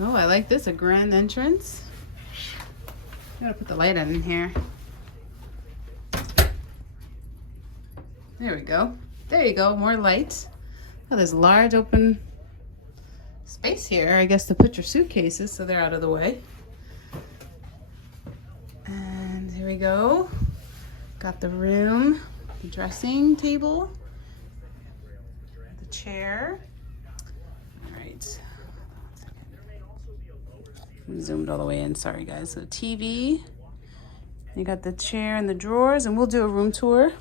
Oh, I like this, a grand entrance. I'm gonna put the light in here. There we go. There you go, more light. Oh, there's large open space here, I guess, to put your suitcases so they're out of the way. And here we go. Got the room, the dressing table, the chair. All right. Zoomed all the way in, sorry guys. So TV. You got the chair and the drawers, and we'll do a room tour.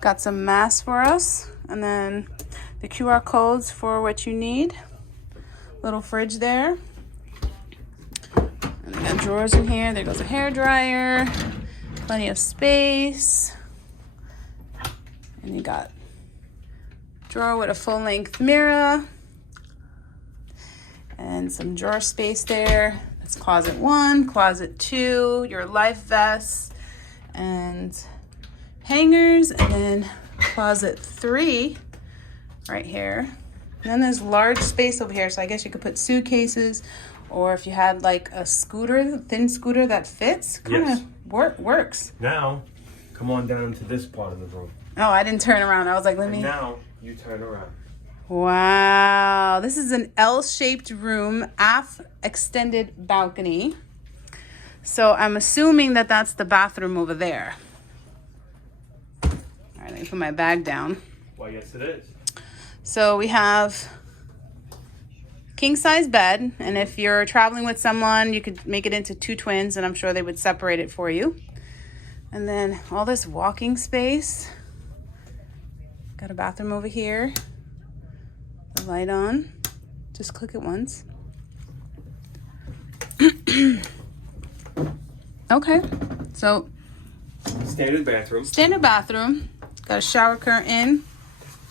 Got some masks for us, and then the QR codes for what you need. Little fridge there. And we got drawers in here. There goes a hair dryer. Plenty of space. And you got a drawer with a full-length mirror. And some drawer space there. That's closet 1, closet 2, your life vests, and hangers, and then closet 3 right here. And then there's large space over here, so I guess you could put suitcases, or if you had like a scooter, thin scooter that fits, kind of works. Now, come on down to this part of the room. Oh, I didn't turn around. I was like, let me. And now you turn around. Wow, this is an L-shaped room, aft extended balcony. So I'm assuming that that's the bathroom over there. All right, let me put my bag down. Well, yes, it is. So we have king size bed, and if you're traveling with someone, you could make it into 2 twins, and I'm sure they would separate it for you. And then all this walking space. Got a bathroom over here. The light on. Just click it once. Okay, so Standard bathroom. standard bathroom. Got a shower curtain.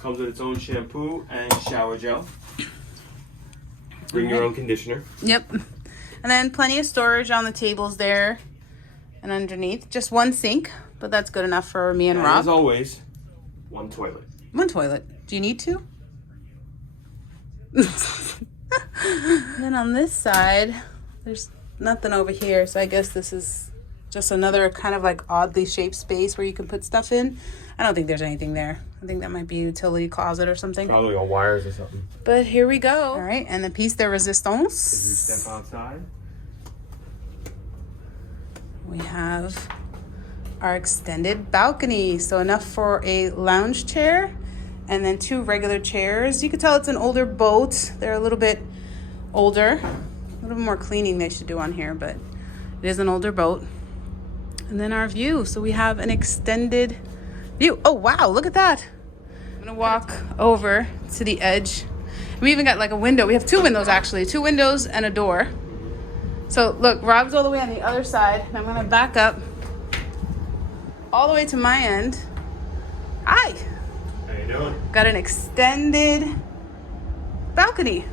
Comes with its own shampoo and shower gel. Bring your own conditioner. Yep. And then plenty of storage on the tables there and underneath. Just 1 sink, but that's good enough for me and Rob. As always, 1 toilet. 1 toilet. Do you need 2? And then on this side, there's nothing over here. So I guess this is just another kind of like oddly shaped space where you can put stuff in. I don't think there's anything there. I think that might be a utility closet or something. Probably on wires or something. But here we go. All right, and the piece de resistance. As we step outside. We have our extended balcony. So enough for a lounge chair and then 2 regular chairs. You can tell it's an older boat. They're a little bit older. A little more cleaning they should do on here, but it is an older boat. And then our view. So we have an extended view. Oh, wow, look at that. I'm gonna walk over to the edge. We even got like a window. We have 2 windows actually, 2 windows and a door. So look, Rob's all the way on the other side, and I'm gonna back up all the way to my end. Hi. How you doing? Got an extended balcony.